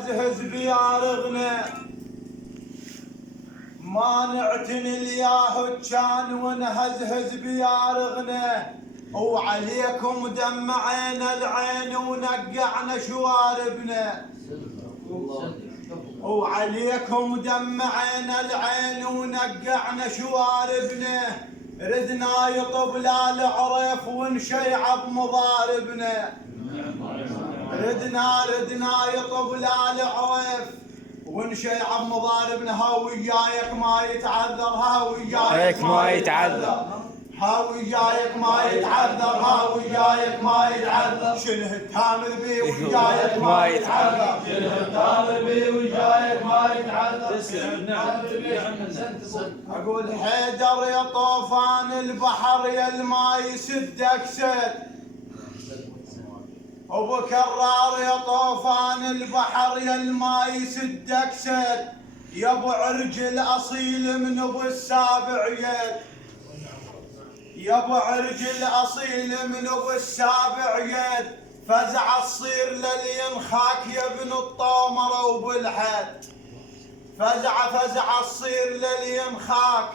حزب يارغنا ما نعتني الياهو كان ونهزهز بيارغنا وعليكم دمعينا العين ونقعنا شواربنا وعليكم دمعينا العين ونقعنا شواربنا ردنا يطب العريف ونشيع بمضاربنا ردنا يطب العريف ونشيع بمضاربنا ها وياك ما يتعذر ها وياك ما يتعذر ها وياك ما يتعذر ها وياك ما يتعذر شنه التامر بي وياك ما يتعذر شنه التامر بي وياك ما يتعذر اقول حيدر يا طوفان البحر يا الماء يسدك سد ابو كرار يا طوفان البحر يا الماء يسدك سد يا ابو عرجل اصيل من ابو السابع يد يا ابو عرجل اصيل من ابو السابع يد فزع الصير للينخاك يا ابن الطومره وبالحد فزع الصير للينخاك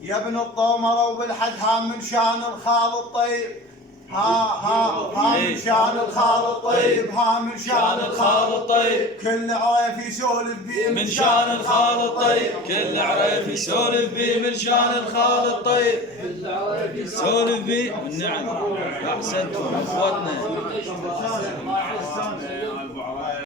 يا ابن الطومره وبالحد ها من شان الخال الطيب ها من شان الخال الطيب ها من شان الخال الطيب كل عريف يسولف بيه من شان الخال الطيب كل عريف يسولف بيه من شان الخال الطيب يسولف بيه. نعم احسنتم اخوتنا.